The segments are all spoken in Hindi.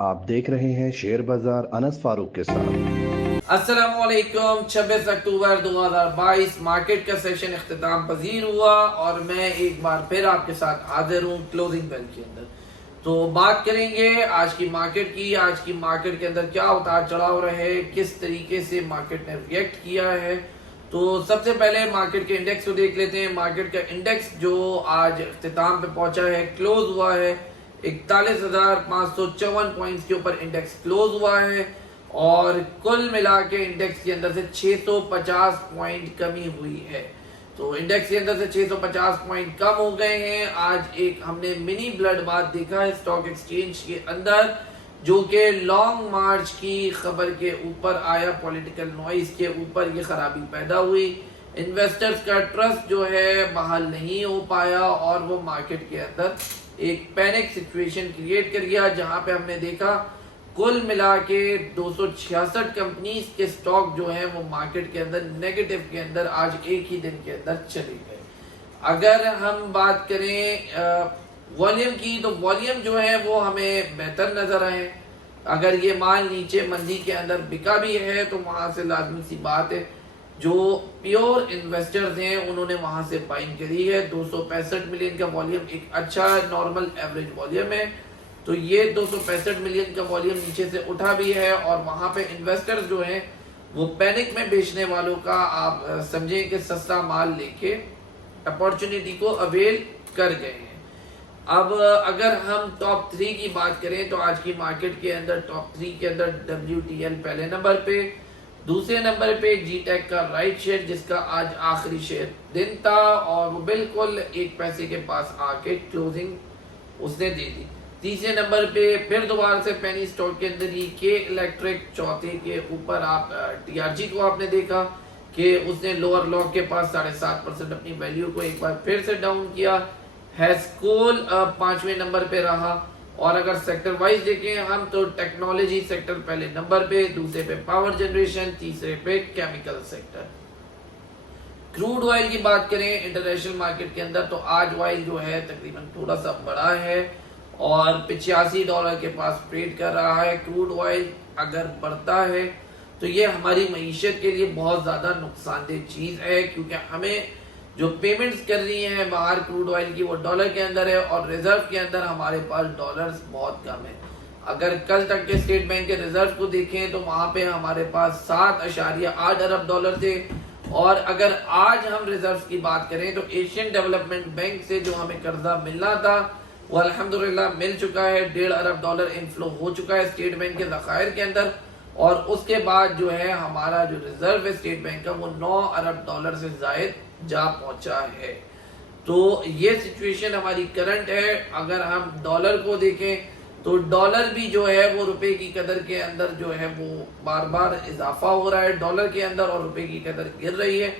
आप देख रहे हैं शेयर बाजार अनस फारूक के साथ। अस्सलामुअलैकुम। 26 अक्टूबर 2022 मार्केट का सेशन इख्तिताम पजीर हुआ और मैं एक बार फिर आपके साथ हाजिर हूँ क्लोजिंग बेल के अंदर। तो बात करेंगे आज की मार्केट की। आज की मार्केट के अंदर क्या उतार चढ़ाव रहे, किस तरीके से मार्केट ने रिएक्ट किया है। तो सबसे पहले मार्केट के इंडेक्स को देख लेते हैं। मार्केट का इंडेक्स जो आज इख्तिताम पे पहुंचा है, क्लोज हुआ है 41,554 पॉइंट्स के ऊपर इंडेक्स क्लोज हुआ है और कुल मिला के इंडेक्स के अंदर से 650 पॉइंट कमी हुई है। तो इंडेक्स के अंदर से 650 पॉइंट कम हो गए हैं। आज एक हमने मिनी ब्लड बाथ देखा है स्टॉक एक्सचेंज के अंदर, जो कि लॉन्ग मार्च की खबर के ऊपर आया, पॉलिटिकल नॉइस के ऊपर ये खराबी पैदा हुई। इन्वेस्टर्स का ट्रस्ट जो है बहाल नहीं हो पाया और वो मार्केट के अंदर एक पैनिक सिचुएशन क्रिएट कर गया, जहां पे हमने देखा कुल मिला के 266 कंपनीज के स्टॉक जो हैं वो मार्केट के अंदर नेगेटिव के अंदर आज एक ही दिन के अंदर चले गए। अगर हम बात करें वॉल्यूम की, तो वॉल्यूम जो है वो हमें बेहतर नजर आए। अगर ये माल नीचे मंदी के अंदर बिका भी है तो वहां से लाजमी सी बात है जो प्योर इन्वेस्टर्स हैं उन्होंने वहां से बाइंग करी है। 265 मिलियन का वॉल्यूम एक अच्छा नॉर्मल एवरेज वॉल्यूम है। तो ये 265 मिलियन का वॉल्यूम नीचे से उठा भी है और वहां पे इन्वेस्टर्स जो हैं वो पैनिक में बेचने वालों का आप समझें कि सस्ता माल लेके अपॉर्चुनिटी को अवेल कर गए हैं। अब अगर हम टॉप 3 की बात करें तो आज की मार्केट के अंदर टॉप 3 के अंदर WTL पहले नंबर पे, दूसरे नंबर पे जीटेक का राइट शेयर जिसका आज आखिरी शेयर दिन था और वो बिल्कुल 1 पैसे के पास आके क्लोजिंग उसने दे दी। तीसरे नंबर पे फिर दोबारा से पेनी स्टॉक के अंदर ही के इलेक्ट्रिक, चौथे के ऊपर आप TRG को आपने देखा कि उसने लोअर लॉक के पास 7.5% अपनी वैल्यू को एक बार फिर से डाउन किया। हैस्कोल 5वें नंबर पे रहा। और अगर सेक्टर वाइज देखें हम तो टेक्नोलॉजी सेक्टर पहले नंबर पे, दूसरे पे पावर जनरेशन, तीसरे पे केमिकल सेक्टर। क्रूड ऑयल की बात करें इंटरनेशनल मार्केट के अंदर तो आज ऑयल जो है तकरीबन थोड़ा सा बड़ा है और $85 के पास ट्रेड कर रहा है। क्रूड ऑयल अगर बढ़ता है तो ये हमारी मईशत के लिए बहुत ज़्यादा नुकसानदेह चीज़ है, क्योंकि हमें जो पेमेंट्स कर रही हैं बाहर क्रूड ऑयल की वो डॉलर के अंदर है और रिजर्व के अंदर हमारे पास डॉलर्स बहुत कम है। अगर कल तक के स्टेट बैंक के रिजर्व को देखें तो वहां पे हमारे पास 7.8 अरब डॉलर थे और अगर आज हम रिजर्व की बात करें तो एशियन डेवलपमेंट बैंक से जो हमें कर्जा मिलना था वो अल्हम्दुलिल्लाह मिल चुका है। 1.5 अरब डॉलर इनफ्लो हो चुका है स्टेट बैंक के ज़खायर के अंदर और उसके बाद जो है हमारा जो रिजर्व है स्टेट बैंक का वो 9 अरब डॉलर से जायद जा पहुंचा है। तो ये सिचुएशन हमारी करंट है। अगर हम डॉलर को देखें तो डॉलर भी जो है वो रुपए की कदर के अंदर जो है वो बार बार इजाफा हो रहा है डॉलर के अंदर और रुपए की कदर गिर रही है।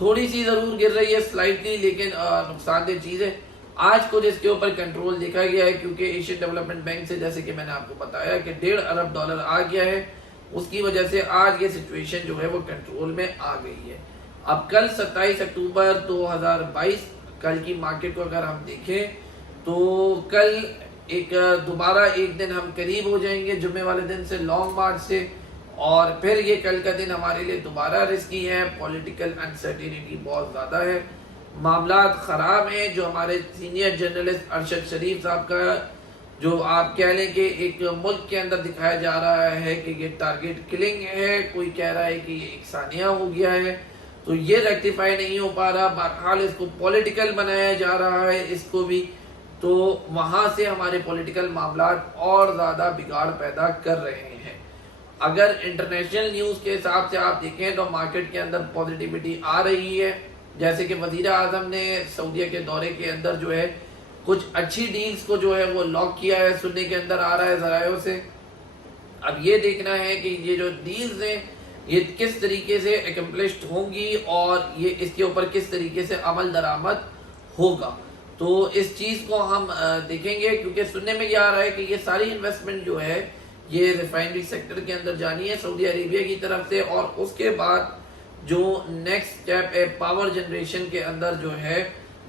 थोड़ी सी जरूर गिर रही है स्लाइटली, लेकिन नुकसानदेह चीज है। आज को जिसके ऊपर कंट्रोल देखा गया है क्योंकि एशियन डेवलपमेंट बैंक से जैसे कि मैंने आपको बताया कि 1.5 अरब डॉलर आ गया है, उसकी वजह से आज ये सिचुएशन जो है वो कंट्रोल में आ गई है। अब कल 27 अक्टूबर 2022 कल की मार्केट को अगर हम देखें तो कल एक दोबारा एक दिन हम करीब हो जाएंगे जुम्मे वाले दिन से, लॉन्ग मार्च से, और फिर ये कल का दिन हमारे लिए दोबारा रिस्की है। पॉलिटिकल अनसर्टिनिटी बहुत ज़्यादा है, मामलात ख़राब हैं। जो हमारे सीनियर जर्नलिस्ट अरशद शरीफ साहब का जो आप कह लें कि एक मुल्क के अंदर दिखाया जा रहा है कि ये टारगेट किलिंग है, कोई कह रहा है कि ये एक सानिया हो गया है, तो ये रेक्टिफाई नहीं हो पा रहा। बहरहाल इसको पॉलिटिकल बनाया जा रहा है इसको भी, तो वहां से हमारे पॉलिटिकल मामलात और ज़्यादा बिगाड़ पैदा कर रहे हैं। अगर इंटरनेशनल न्यूज़ के हिसाब से आप देखें तो मार्केट के अंदर पॉजिटिविटी आ रही है, जैसे कि वज़ीर आज़म ने सऊदीया के दौरे के अंदर जो है कुछ अच्छी डील्स को जो है वो लॉक किया है, सुनने के अंदर आ रहा है ज़रायों से। अब ये देखना है कि ये जो डील्स हैं ये किस तरीके से एकम्प्लिश्ड होंगी और ये इसके ऊपर किस तरीके से अमल दरामद होगा। तो इस चीज़ को हम देखेंगे, क्योंकि सुनने में ये आ रहा है कि ये सारी इन्वेस्टमेंट जो है ये रिफाइनरी सेक्टर के अंदर जानी है सऊदी अरेबिया की तरफ से, और उसके बाद जो नेक्स्ट स्टेप है पावर जनरेशन के अंदर जो है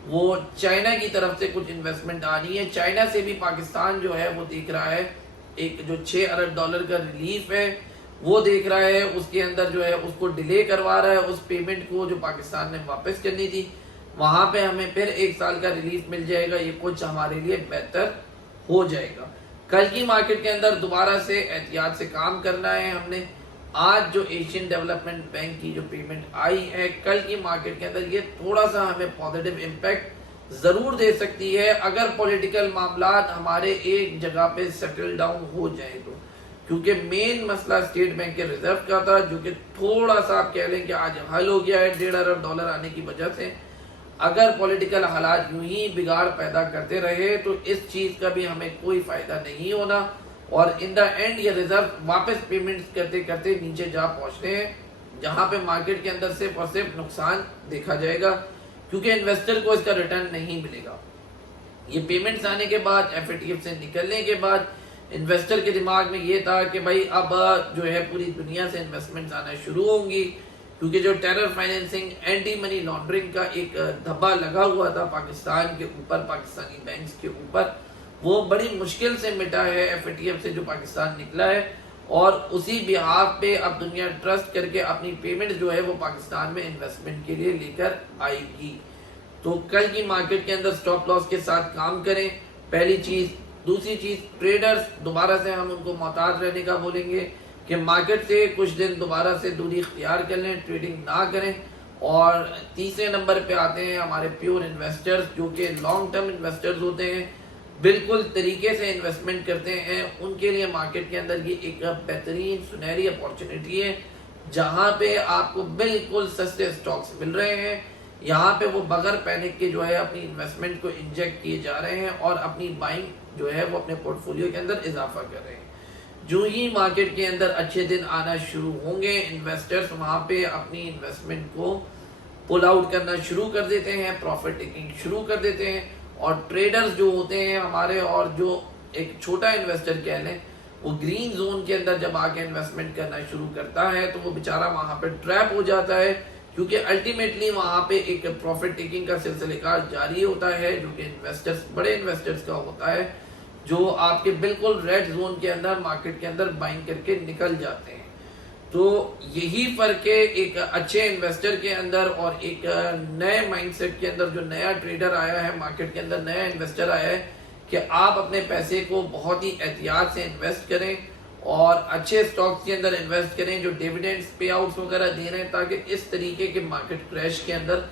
वो चाइना की तरफ से कुछ इन्वेस्टमेंट आनी है। चाइना से भी पाकिस्तान जो है वो देख रहा है एक जो 6 अरब डॉलर का रिलीफ है वो देख रहा है, उसके अंदर जो है उसको डिले करवा रहा है उस पेमेंट को जो पाकिस्तान ने वापस करनी थी, वहां पे हमें फिर 1 साल का रिलीफ मिल जाएगा। ये कुछ हमारे लिए बेहतर हो जाएगा। कल की मार्केट के अंदर दोबारा से एहतियात से काम करना है हमने। आज जो एशियन डेवलपमेंट बैंक की जो पेमेंट आई है कल की मार्केट के अंदर, ये थोड़ा सा हमें पॉजिटिव इम्पैक्ट जरूर दे सकती है अगर पॉलिटिकल मामलात हमारे एक जगह पे सेटल डाउन हो जाए तो। क्योंकि मेन मसला स्टेट बैंक के रिजर्व का था, जो कि थोड़ा सा आप कह लें कि आज हल हो गया है 1.5 अरब डॉलर आने की वजह से। अगर पॉलिटिकल हालात यूं ही बिगाड़ पैदा करते रहे तो इस चीज का भी हमें कोई फायदा नहीं होना, और इन द एंड ये रिजर्व वापस पेमेंट्स करते करते नीचे जा पहुंचते हैं, जहां पे मार्केट के अंदर सिर्फ और सिर्फ नुकसान देखा जाएगा, क्योंकि इन्वेस्टर को इसका रिटर्न नहीं मिलेगा। ये पेमेंट्स आने के बाद, एफएटीएफ से निकलने के बाद इन्वेस्टर के दिमाग में ये था कि भाई अब जो है पूरी दुनिया से इन्वेस्टमेंट्स आना शुरू होंगी, क्योंकि जो terror financing, anti money laundering का एक धब्बा लगा हुआ था पाकिस्तान के ऊपर, पाकिस्तानी बैंक्स के ऊपर, वो बड़ी मुश्किल से मिटा है एफएटीएफ से जो पाकिस्तान निकला है, और उसी बिहाफ पे अब दुनिया ट्रस्ट करके अपनी पेमेंट जो है वो पाकिस्तान में इन्वेस्टमेंट के लिए लेकर आएगी। तो कल की मार्केट के अंदर स्टॉप लॉस के साथ काम करें, पहली चीज। दूसरी चीज, ट्रेडर्स दोबारा से हम उनको मोहतात रहने का बोलेंगे कि मार्केट से कुछ दिन दोबारा से दूरी इख्तियार कर लें, ट्रेडिंग ना करें। और तीसरे नंबर पे आते हैं हमारे प्योर इन्वेस्टर्स, जो कि लॉन्ग टर्म इन्वेस्टर्स होते हैं, बिल्कुल तरीके से इन्वेस्टमेंट करते हैं। उनके लिए मार्केट के अंदर ये एक बेहतरीन सुनहरी अपॉर्चुनिटी है, जहां पे आपको बिल्कुल सस्ते स्टॉक्स मिल रहे हैं। यहाँ पे वो बगैर पैनिक के जो है अपनी इन्वेस्टमेंट को इंजेक्ट किए जा रहे हैं और अपनी बाइंग जो है वो अपने पोर्टफोलियो के अंदर इजाफा कर रहे हैं। जो ही मार्केट के अंदर अच्छे दिन आना शुरू होंगे, इन्वेस्टर्स वहां पे अपनी इन्वेस्टमेंट को पुल आउट करना शुरू कर देते हैं, प्रॉफिट टेकिंग शुरू कर देते हैं। और ट्रेडर्स जो होते हैं हमारे, और जो एक छोटा इन्वेस्टर कह लें, वो ग्रीन जोन के अंदर जब आके इन्वेस्टमेंट करना शुरू करता है तो वो बेचारा वहां पे ट्रैप हो जाता है, क्योंकि अल्टीमेटली वहां पे एक प्रॉफिट टेकिंग का सिलसिलेकार जारी होता है, जो कि इन्वेस्टर्स, बड़े इन्वेस्टर्स का होता है, जो आपके बिल्कुल रेड जोन के अंदर मार्केट के अंदर बाइंग करके निकल जाते हैं। तो यही फर्क है एक अच्छे इन्वेस्टर के अंदर और एक नए माइंडसेट के अंदर। जो नया ट्रेडर आया है मार्केट के अंदर, नया इन्वेस्टर आया है, कि आप अपने पैसे को बहुत ही एहतियात से इन्वेस्ट करें और अच्छे स्टॉक्स के अंदर इन्वेस्ट करें जो डिविडेंड्स, पे आउट्स वगैरह दे रहे हैं, ताकि इस तरीके के मार्केट क्रैश के अंदर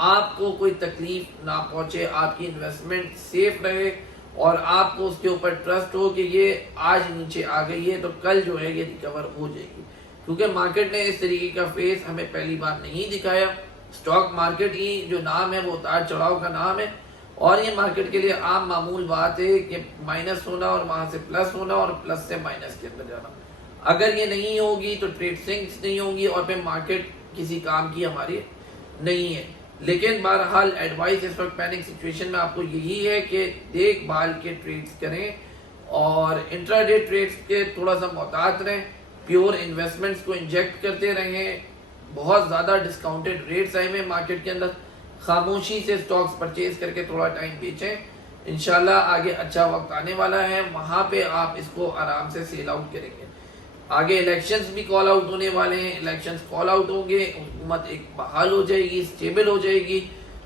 आपको कोई तकलीफ ना पहुंचे, आपकी इन्वेस्टमेंट सेफ रहे और आपको उसके ऊपर ट्रस्ट हो कि ये आज नीचे आ गई है तो कल जो है ये रिकवर हो जाएगी। क्योंकि मार्केट ने इस तरीके का फेस हमें पहली बार नहीं दिखाया। स्टॉक मार्केट ही जो नाम है वो उतार चढ़ाव का नाम है, और ये मार्केट के लिए आम मामूल बात है कि माइनस होना और वहां से प्लस होना और प्लस से माइनस के अंदर जाना। अगर ये नहीं होगी तो ट्रेड स्विंग्स नहीं होंगी और फिर मार्केट किसी काम की हमारी नहीं है। लेकिन बहरहाल एडवाइस इस वक्त पैनिक सिचुएशन में आपको यही है कि देखभाल के ट्रेड्स करें और इंट्राडे ट्रेड्स के थोड़ा सा मोहतात रहें, प्योर इन्वेस्टमेंट्स को इंजेक्ट करते रहें। बहुत ज़्यादा डिस्काउंटेड रेट्स आए हुए मार्केट के अंदर, खामोशी से स्टॉक्स परचेज करके थोड़ा टाइम बेचें। इंशाल्लाह आगे अच्छा वक्त आने वाला है, वहां पे आप इसको आराम से सेल आउट करेंगे। आगे इलेक्शंस भी कॉल आउट होने वाले हैं, इलेक्शंस कॉल आउट होंगे, हुकूमत एक बहाल हो जाएगी, स्टेबल हो जाएगी,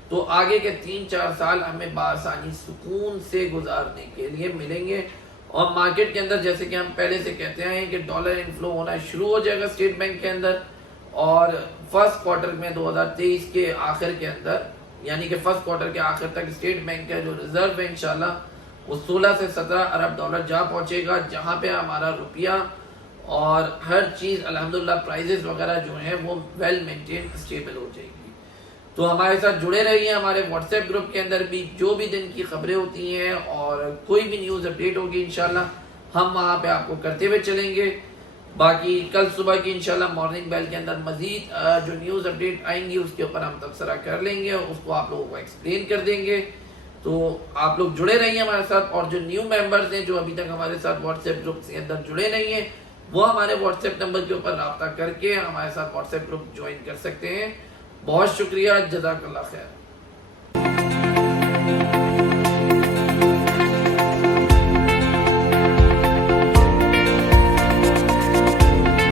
तो आगे के 3-4 साल हमें बासानी सुकून से गुजारने के लिए मिलेंगे। और मार्केट के अंदर जैसे कि हम पहले से कहते हैं कि डॉलर इनफ्लो होना शुरू हो जाएगा स्टेट बैंक के अंदर, और फर्स्ट क्वार्टर में 2023 के आखिर के अंदर, यानी कि फर्स्ट क्वार्टर के आखिर तक स्टेट बैंक का जो रिजर्व है इंशाल्लाह वो 16 से 17 अरब डॉलर जा पहुंचेगा, जहां पे हमारा रुपया और हर चीज अल्हम्दुलिल्लाह प्राइजेस वगैरह जो हैं वो वेल मेंटेन स्टेबल हो जाएगी। तो हमारे साथ जुड़े रहिए, हमारे व्हाट्सएप ग्रुप के अंदर भी जो भी दिन की खबरें होती हैं और कोई भी न्यूज़ अपडेट होगी इंशाल्लाह हम वहाँ पे आपको करते हुए चलेंगे। बाकी कल सुबह की इंशाल्लाह मॉर्निंग बेल के अंदर मजीद जो न्यूज़ अपडेट आएंगी उसके ऊपर हम तबसरा कर लेंगे और उसको आप लोगों को एक्सप्लेन कर देंगे। तो आप लोग जुड़े रहिए हमारे साथ, और जो न्यू मेंबर्स हैं जो अभी तक हमारे साथ व्हाट्सएप ग्रुप के अंदर जुड़े नहीं हैं, वो हमारे व्हाट्सएप नंबर के ऊपर रब्ता करके हमारे साथ व्हाट्सएप ग्रुप ज्वाइन कर सकते हैं। बहुत शुक्रिया, जज़ाकल्लाह खैर।